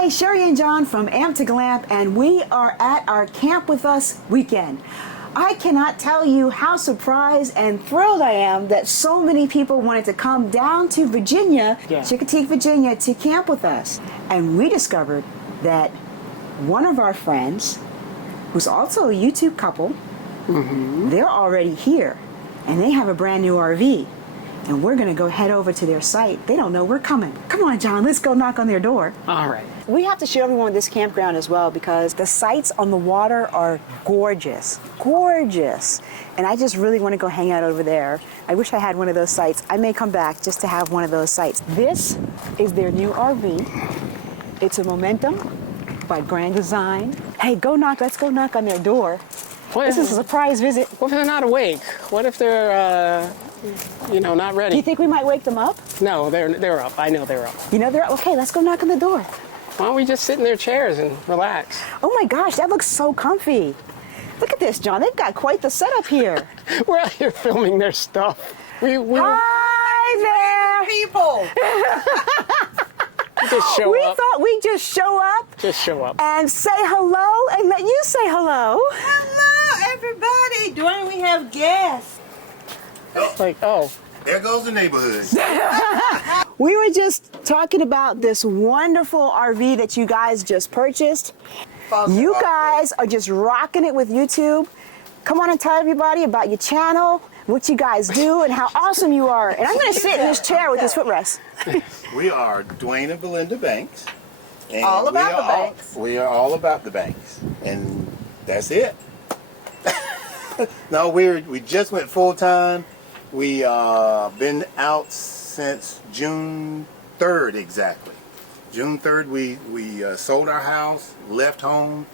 Hi, Sherry and John from Amp to Glamp, and we are at our Camp With Us weekend. I cannot tell you how surprised and thrilled I am that so many people wanted to come down to Virginia, Chickatique, Virginia, to camp with us. And we discovered that one of our friends, who's also a YouTube couple, they're already here, and they have a brand new RV. And we're gonna go head over to their site. They don't know we're coming. Come on, John, let's go knock on their door. All right. We have to show everyone this campground as well because the sights on the water are gorgeous, gorgeous. And I just really want to go hang out over there. I wish I had one of those sites. I may come back just to have one of those sites. This is their new RV. It's a Momentum by Grand Design. Hey, let's go knock on their door. This is a surprise visit. What if they're not awake? What if they're, not ready? Do you think we might wake them up? No, they're up. I know they're up. You know they're up? Okay, let's go knock on the door. Why don't we just sit in their chairs and relax? Oh my gosh, that looks so comfy. Look at this, John. They've got quite the setup here. We're out here filming their stuff. Hi there, people. Just show we up. thought we'd just show up. Just show up. And say hello and let you say hello. Hello, everybody. Dwayne, we have guests. It's like, oh. There goes the neighborhood. We were just talking about this wonderful RV that you guys just purchased. You guys are just rocking it with YouTube. Come on and tell everybody about your channel, what you guys do, and how awesome you are. And I'm going to sit in this chair with this footrest. We are Dwayne and Belinda Banks. And All about the banks. We are all about the banks. And that's it. No, we just went full time. We been out since June 3rd exactly. June 3rd we sold our house, left home,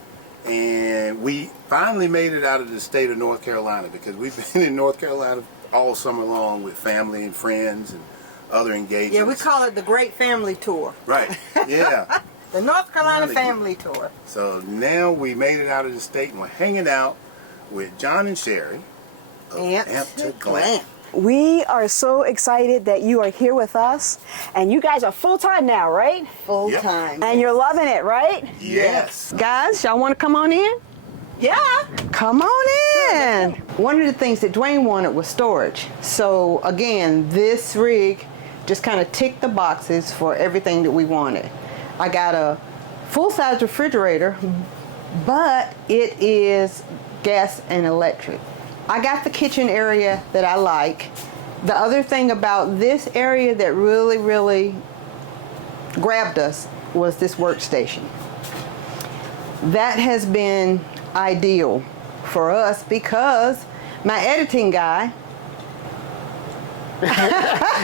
and we finally made it out of the state of North Carolina because we've been in North Carolina all summer long with family and friends and other engagements. Yeah, we call it the Great Family Tour. Right, yeah. The North Carolina Family Tour. So now we made it out of the state and we're hanging out with John and Sherry of Amp to Glamp. We are so excited that you are here with us. And you guys are full-time now, right? Full-time. And you're loving it, right? Yes. Guys, y'all want to come on in? Yeah. Come on in. One of the things that Dwayne wanted was storage. So again, this rig just kind of ticked the boxes for everything that we wanted. I got a full-size refrigerator, but it is gas and electric. I got the kitchen area that I like. The other thing about this area that really, really grabbed us was this workstation. That has been ideal for us because my editing guy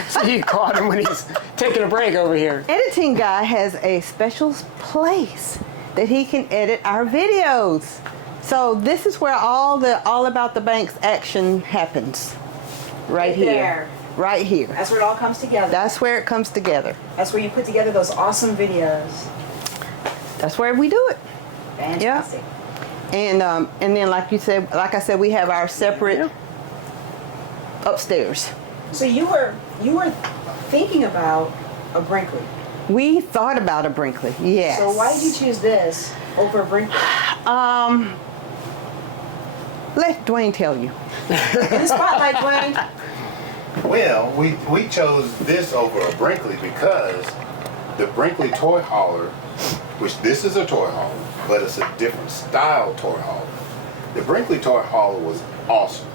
So you caught him when he's taking a break over here. editing guy has a special place that he can edit our videos. So this is where all about the banks action happens. Right here. there. Right here. That's where it all comes together. That's where it comes together. That's where you put together those awesome videos. That's where we do it. Fantastic. And then like I said, we have our separate upstairs. So you were thinking about a Brinkley. We thought about a Brinkley, yes. So why did you choose this over a Brinkley? Let Dwayne tell you. In the spotlight, Dwayne. Well, we chose this over a Brinkley because the Brinkley toy hauler, which this is a toy hauler, but it's a different style toy hauler. The Brinkley toy hauler was awesome,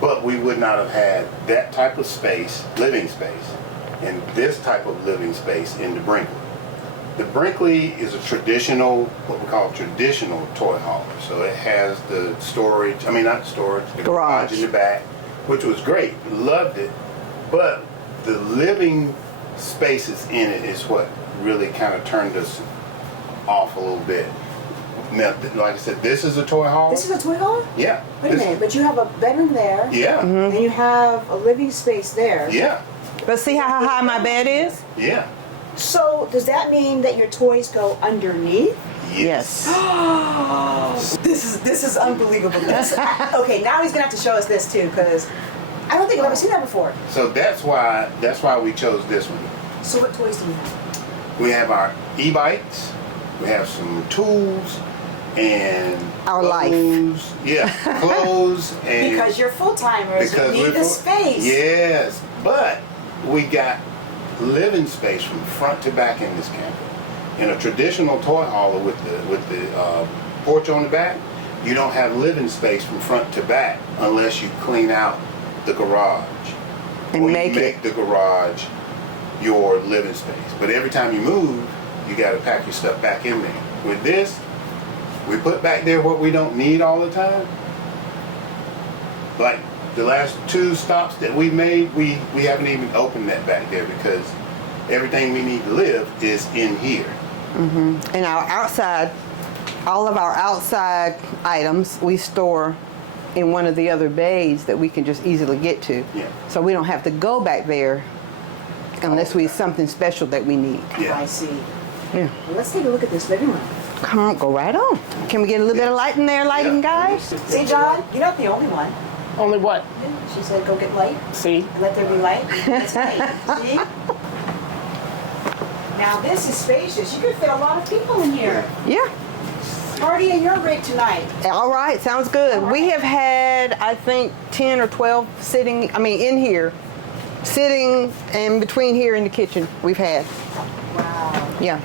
but we would not have had that type of space, living space, and this type of living space in the Brinkley. The Brinkley is a traditional, what we call traditional toy hauler. So it has the storage, the garage in the back, which was great, loved it. But the living spaces in it is what really kind of turned us off a little bit. Now, like I said, this is a toy hauler. This is a toy hauler? Yeah. Wait a minute, but you have a bedroom there. Yeah. And you have a living space there. Yeah. But see how high my bed is? Yeah. So does that mean that your toys go underneath? Yes. This is unbelievable. Okay, now he's gonna have to show us this too, because I don't think I've ever seen that before. So that's why we chose this one. So what toys do you have? We have our e-bikes, We have some tools and Our life. clothes. Yeah, clothes and Because you're full-timers, you need the space. Yes, but we got living space from front to back in this camper. In a traditional toy hauler with the porch on the back, you don't have living space from front to back unless you clean out the garage. And or make you make the garage your living space. But every time you move, you got to pack your stuff back in there. With this, we put back there what we don't need all the time. Like the last 2 stops that we made, we haven't even opened that back there because everything we need to live is in here. And our outside, all of our outside items we store in one of the other bays that we can just easily get to. Yeah. So we don't have to go back there unless we something special that we need. Yeah. I see. Yeah. Well, let's take a look at this living room. Come on, go right on. Can we get a little bit of light in there, lighting guys? See, John, you're not the only one. Only what? She said, go get light. See? Let there be light. That's right. See? Now this is spacious. You could fit a lot of people in here. Yeah. Party in your rig tonight. All right, sounds good. All We right. have had, I think, 10 or 12 in here, sitting in between here and the kitchen we've had. Wow. Yeah.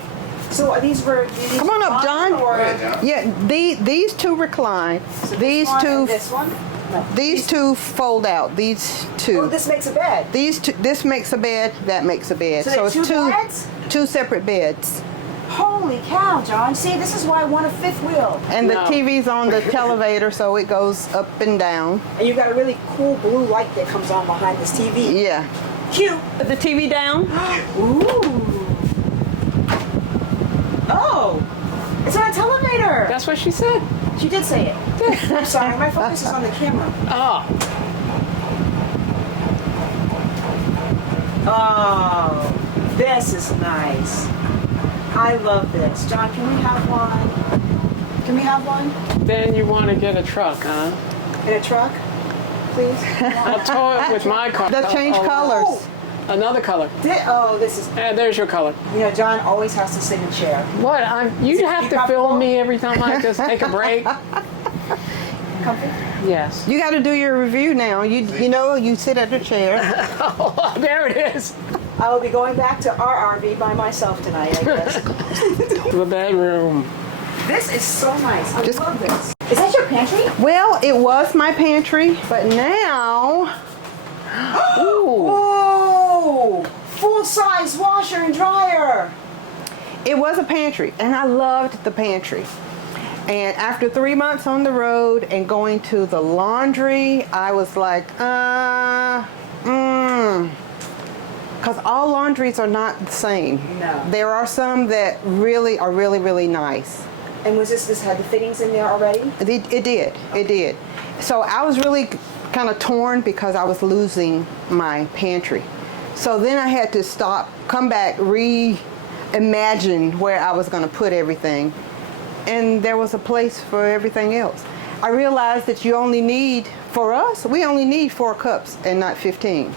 So are these Come on up, mine John. Or, Go ahead, John. Yeah, these 2 recline. so These this one 2 and this one? No. These 2 fold out. These 2. Oh, this makes a bed. These 2. This makes a bed. That makes a bed. So they're 2 beds? 2 separate beds. Holy cow, John. See, this is why I want a 5th wheel. And the No. TV's on the televator, so it goes up and down. And you've got a really cool blue light that comes on behind this TV. Yeah. Cute. Put the TV down. Ooh. Oh. It's on a televator. That's what she said. She did say it. I'm sorry, my focus is on the camera. Oh, Oh, this is nice. I love this. John, can we have one? Can we have one? then you want to get a truck, huh? In a truck, please? A toy with my color. They'll change colors. Another color. This is, And there's your color. you know, John always has to sit in a chair. What? You have you to comfortable? film me every time I just take a break. Comfy? Yes. You got to do your review now. You know, you sit at the chair. Oh, there it is. I will be going back to our RV by myself tonight, I guess. The bedroom. This is so nice. I Just- love this. Is that your pantry? Well, it was my pantry, but now, ooh, Whoa! Full-size washer and dryer. it was a pantry, and I loved the pantry. And after 3 months on the road and going to the laundry, I was like, because all laundries are not the same. No. There are some that really are really, really nice. And was this had the fittings in there already? It did. So I was really kind of torn because I was losing my pantry. So then I had to stop, come back, reimagine where I was going to put everything. And there was a place for everything else. I realized that we only need 4 cups and not 15.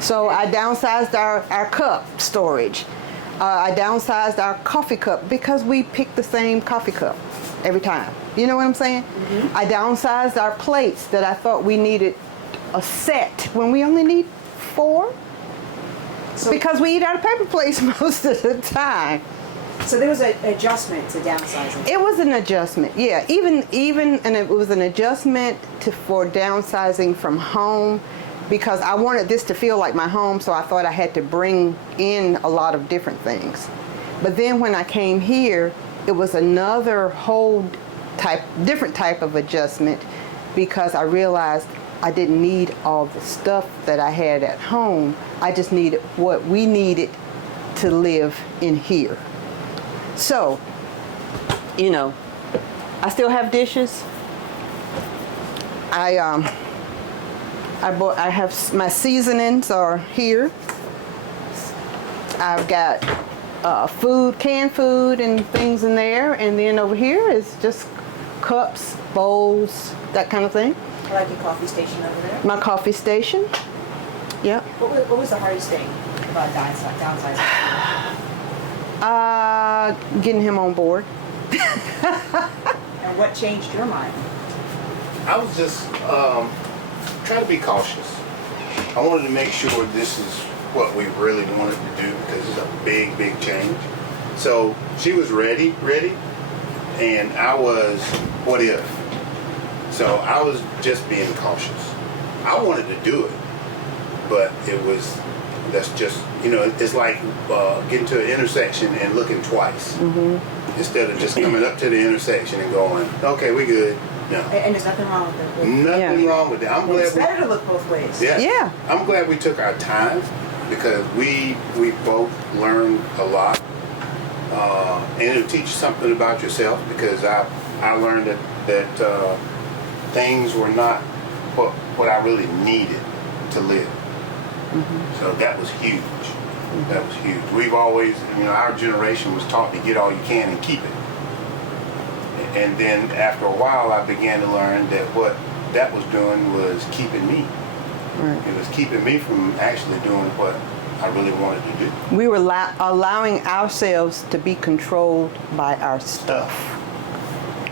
So I downsized our cup storage. I downsized our coffee cup because we picked the same coffee cup every time. You know what I'm saying? Mm-hmm. I downsized our plates that I thought we needed a set when we only need 4. So, Because we eat out of paper plates most of the time. so there was an adjustment to downsizing. It was an adjustment, yeah. And it was an adjustment for downsizing from home because I wanted this to feel like my home, so I thought I had to bring in a lot of different things. But then when I came here, it was another whole different type of adjustment because I realized I didn't need all the stuff that I had at home. I just needed what we needed to live in here. So, you know, I still have dishes. I have my seasonings are here. I've got canned food and things in there, and then over here is just cups, bowls, that kind of thing. I like your coffee station over there. My coffee station. Yep. What was the hardest thing about downsizing? Getting him on board. And what changed your mind? I was just trying to be cautious. I wanted to make sure this is what we really wanted to do because it's a big, big change. So she was ready, and I was, what if? So I was just being cautious. I wanted to do it, but that's just, it's like getting to an intersection and looking twice. Mm-hmm. Instead of just coming up to the intersection and going, okay, we good. No. And there's nothing wrong with it. Nothing wrong with that. I'm glad it's better to look both ways. Yeah. I'm glad we took our time because we both learned a lot. And it'll teach you something about yourself because I learned that things were not what I really needed to live. Mm-hmm. So that was huge. Mm-hmm. That was huge. We've always, our generation was taught to get all you can and keep it. And then after a while, I began to learn that what that was doing was keeping me. Right. It was keeping me from actually doing what I really wanted to do. We were allowing ourselves to be controlled by our stuff.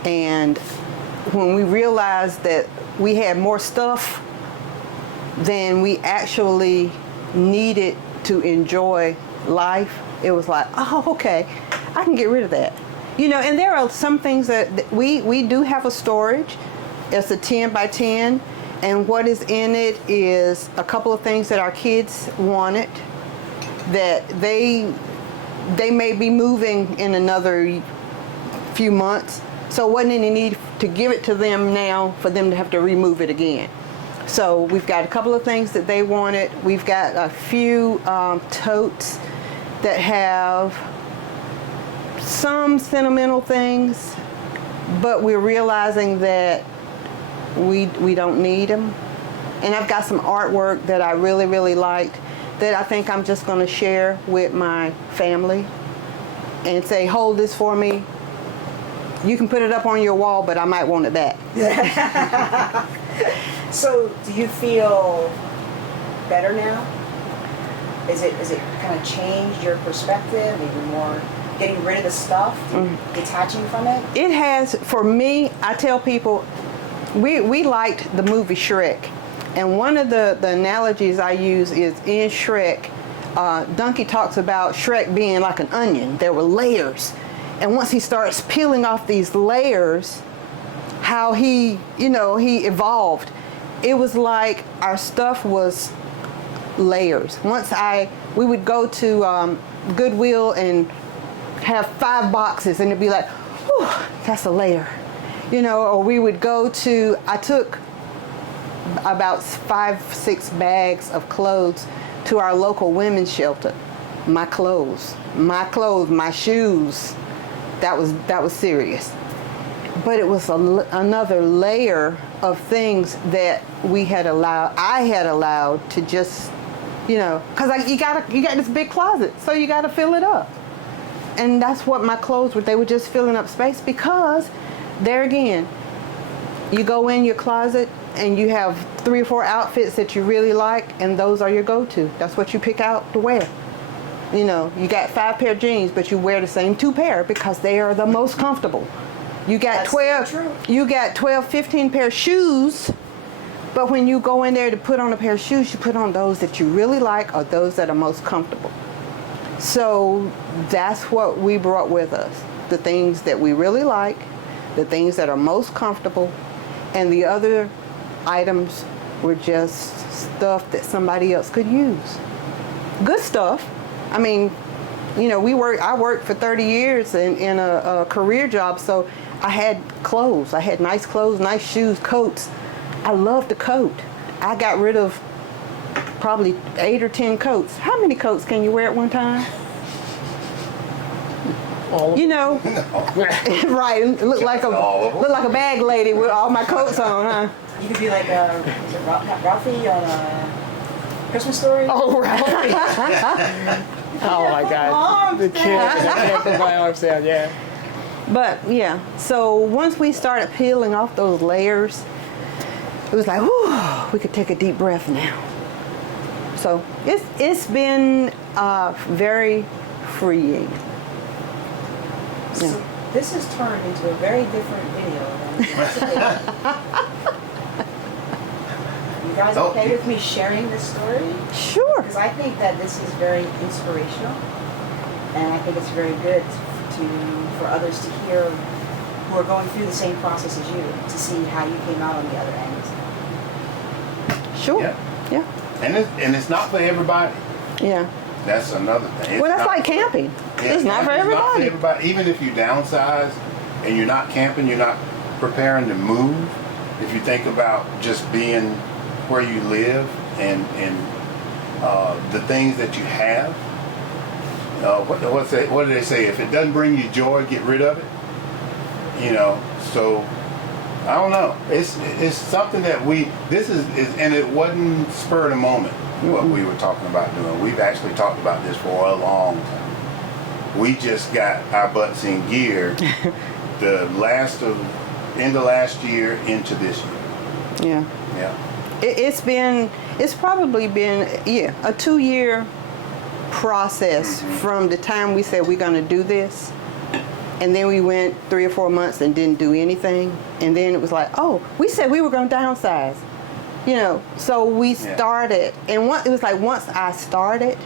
And when we realized that we had more stuff than we actually needed to enjoy life, it was like, oh, okay, I can get rid of that. And there are some things that we do have a storage. It's a 10 by 10, and what is in it is a couple of things that our kids wanted that they may be moving in another few months. So wasn't any need to give it to them now for them to have to remove it again. So we've got a couple of things that they wanted. We've got a few totes that have some sentimental things, but we're realizing that we don't need them. And I've got some artwork that I really, really liked that I think I'm just going to share with my family and say, hold this for me. You can put it up on your wall, but I might want it back. So do you feel better now? Is it kind of changed your perspective, even more getting rid of the stuff, detaching from it? It has, for me. I tell people, we liked the movie Shrek. And one of the analogies I use is in Shrek, Donkey talks about Shrek being like an onion. There were layers. And once he starts peeling off these layers, how he evolved. It was like our stuff was layers. We would go to Goodwill and have 5 boxes and it'd be like, whew, that's a layer. Or we would go to, I took about 5-6 bags of clothes to our local women's shelter. My clothes, my shoes. That was serious. But it was another layer of things that I had allowed to just, because you got this big closet, so you got to fill it up. And that's what my clothes were. They were just filling up space because, there again, you go in your closet and you have 3 or 4 outfits that you really like, and those are your go-to. That's what you pick out to wear. You got 5 pair of jeans, but you wear the same 2 pair because they are the most comfortable. You got 12, 15 pair of shoes, but when you go in there to put on a pair of shoes, you put on those that you really like or those that are most comfortable. So that's what we brought with us. The things that we really like, the things that are most comfortable, and the other items were just stuff that somebody else could use. Good stuff. I mean, I worked for 30 years in a career job, so I had clothes. I had nice clothes, nice shoes, coats. I loved the coat. I got rid of probably 8 or 10 coats. How many coats can you wear at one time? No. Right. It looked like a bag lady with all my coats on, huh? You could be like Ralphie on a Christmas Story. Oh, right. Oh my God. The kid put my arms down, yeah. But yeah, so once we started peeling off those layers, it was like, whew, we could take a deep breath now. So it's been very freeing. So this has turned into a very different video than it was today. You guys okay with me sharing this story? Sure. Because I think that this is very inspirational, and I think it's very good for others to hear who are going through the same process as you, to see how you came out on the other end. Sure. Yeah. Yeah. And it's not for everybody. Yeah. That's another thing. It's Well, that's not like for- camping. Yeah, It's not for camping's not for everybody. everybody. Even if you downsize and you're not camping, you're not preparing to move. If you think about just being where you live and the things that you have, what do they say? If it doesn't bring you joy, get rid of it. You know, so I don't know. It's something that this is and it wasn't spur of the moment what we were talking about doing. We've actually talked about this for a long time. We just got our butts in gear end of last year into this year. Yeah. Yeah. It's probably been a 2-year process from the time we said we're going to do this, and then we went 3 or 4 months and didn't do anything, and then it was like, oh, we said we were going to downsize, you know. So we started, and it was like once I started,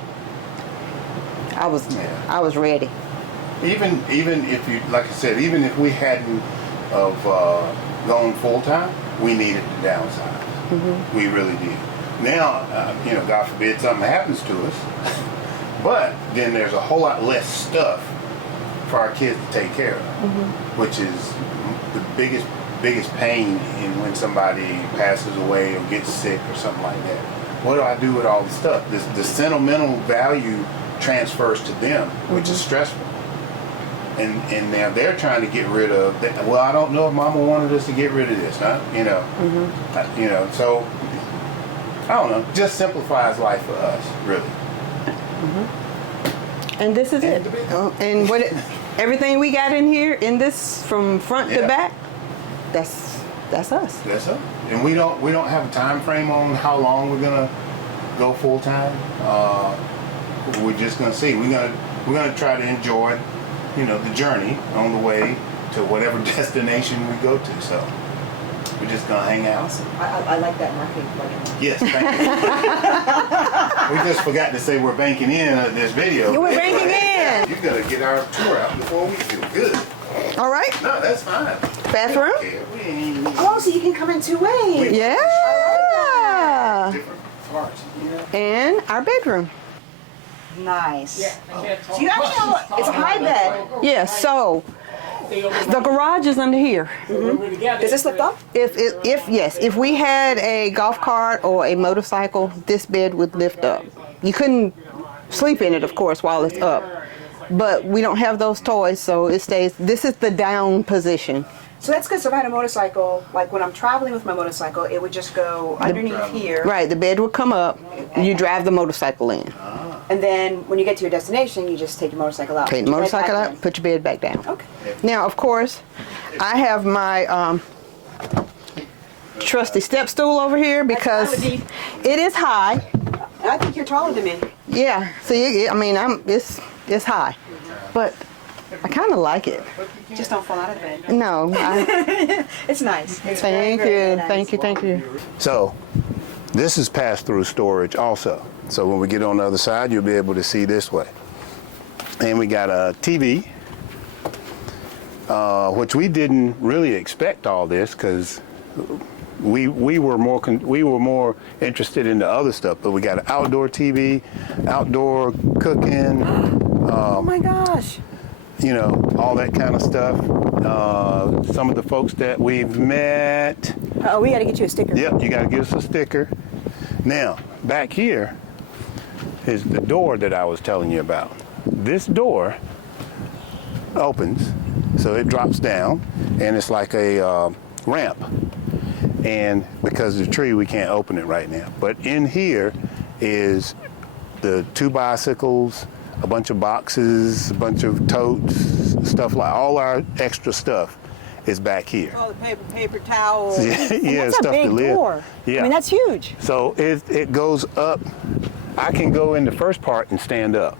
I was ready. Even if you, like I said, even if we hadn't of gone full time, we needed to downsize. Mm-hmm. We really did. Now, you know, God forbid something happens to us, but then there's a whole lot less stuff for our kids to take care of, which is the biggest pain in when somebody passes away or gets sick or something like that. What do I do with all the stuff? The sentimental value transfers to them, which is stressful. And now they're trying to get rid of. Well, I don't know if Mama wanted us to get rid of this, huh? You know, you know. So I don't know. Just simplifies life for us, really. And this is it. And everything we got in here, in this from front to back, that's us. That's us. And we don't have a time frame on how long we're gonna go full time. We're just gonna see. We're gonna try to enjoy, you know, the journey on the way to whatever destination we go to. So we're just gonna hang out. Awesome. I like that marketing plug. Yes, thank you. We just forgot to say we're banking in this video. We're banking in. You gotta get our tour out before we feel good. All right. No, that's fine. Bathroom. We ain't Oh, so you can come in 2 ways. Yeah. different parts. You know? And our bedroom. Nice. So you actually have it's a high bed. Yeah. So the garage is under here. Does this lift up? If we had a golf cart or a motorcycle, this bed would lift up. You couldn't sleep in it, of course, while it's up. But we don't have those toys, so it stays. This is the down position. So that's good. So if I had a motorcycle, like when I'm traveling with my motorcycle, it would just go underneath here. Right, the bed would come up, you drive the motorcycle in. And then when you get to your destination, you just take your motorcycle out. Take the motorcycle out, put your bed back down. Okay. Now, of course, I have my trusty step stool over here because it is high. I think you're taller than me. Yeah, so it's high, but I kind of like it. Just don't fall out of the bed. No, It's nice. It's thank very, very you, nice. thank you. So this is pass-through storage also. So when we get on the other side, you'll be able to see this way. And we got a TV, which we didn't really expect all this because we were more interested in the other stuff. But we got an outdoor TV, outdoor cooking. Oh my gosh. You know, all that kind of stuff. Some of the folks that we've met. Oh, we got to get you a sticker. Yep, you got to give us a sticker. Now, back here is the door that I was telling you about. This door opens, so it drops down, and it's like a ramp. And because of the tree, we can't open it right now. But in here is the 2 bicycles, a bunch of boxes, a bunch of totes, stuff like all our extra stuff is back here. All the paper towels. Yeah, That's stuff a big to live. door. Yeah. I mean, that's huge. So it goes up. I can go in the first part and stand up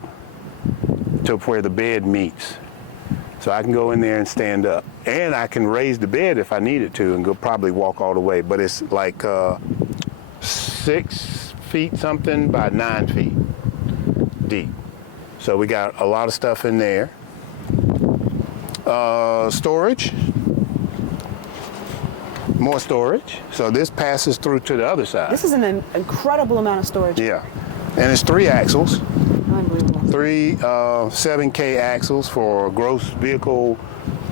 to where the bed meets. So I can go in there and stand up. And I can raise the bed if I needed to and go probably walk all the way. But it's like 6 feet something by 9 feet deep. So we got a lot of stuff in there. Storage. More storage. So this passes through to the other side. This is an incredible amount of storage. Yeah. And it's 3 axles. Unbelievable. 3 7K axles for a gross vehicle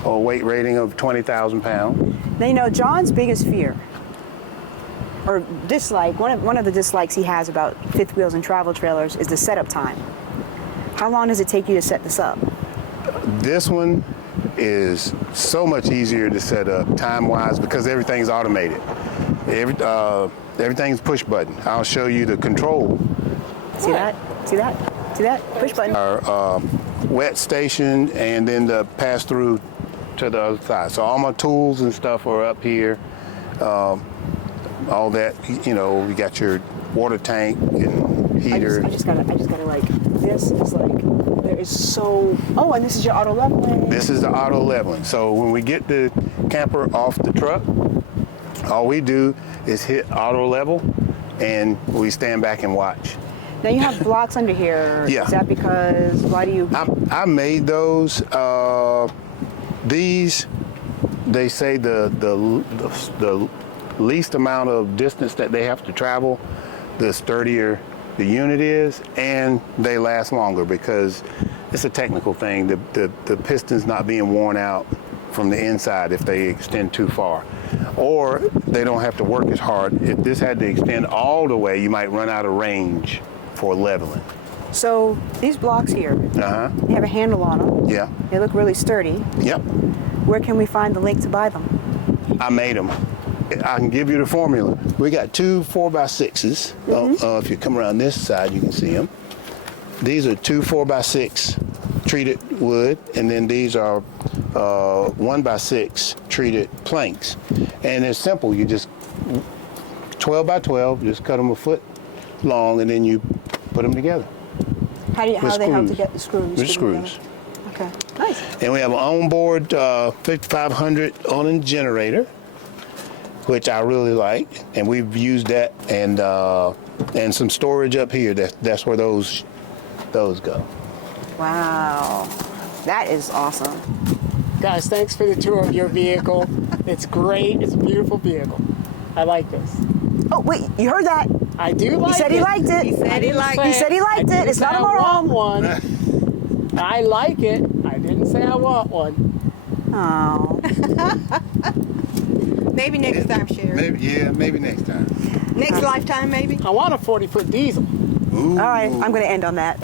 weight rating of 20,000 pounds. Now, you know, John's biggest fear or dislike, one of the dislikes he has about fifth wheels and travel trailers is the setup time. How long does it take you to set this up? This one is so much easier to set up time-wise because everything's automated. Everything's push button. I'll show you the control. See that? See that? See that? Push button. Our wet station and then the pass-through to the other side. So all my tools and stuff are up here. All that, you know, you got your water tank and heater. I just gotta like, this is like, there is so, oh, and this is your auto leveling. This is the auto leveling. So when we get the camper off the truck, all we do is hit auto level and we stand back and watch. Now you have blocks under here. Yeah. Is that because, why do you? I made those. These, they say the least amount of distance that they have to travel, the sturdier the unit is, and they last longer because it's a technical thing. The piston's not being worn out from the inside if they extend too far. Or they don't have to work as hard. If this had to extend all the way, you might run out of range for leveling. So these blocks here, Uh-huh. they have a handle on them. Yeah. They look really sturdy. Yep. Where can we find the link to buy them? I made them. I can give you the formula. We got 2 4x6s. If you come around this side, you can see them. These are 2 4x6 treated wood, and then these are 1x6 treated planks. And it's simple. You just 12 by 12. Just cut them a foot long, and then you put them together. How do they help to screws. get the screws? With screws. Okay, nice. And we have an onboard 5500 on a generator, which I really like, and we've used that, and some storage up here. That's where those go. Wow, that is awesome. Guys, thanks for the tour of your vehicle. It's great. It's a beautiful vehicle. I like this. Oh wait, you heard that? I do like it. He said he liked it. He said he liked He said he liked it. It's not a I want moron. one. I like it. I didn't say I want one. Oh. Maybe next time, Sherry. Maybe next time. Next lifetime, maybe. I want a 40-foot diesel. Ooh. All right, I'm going to end on that.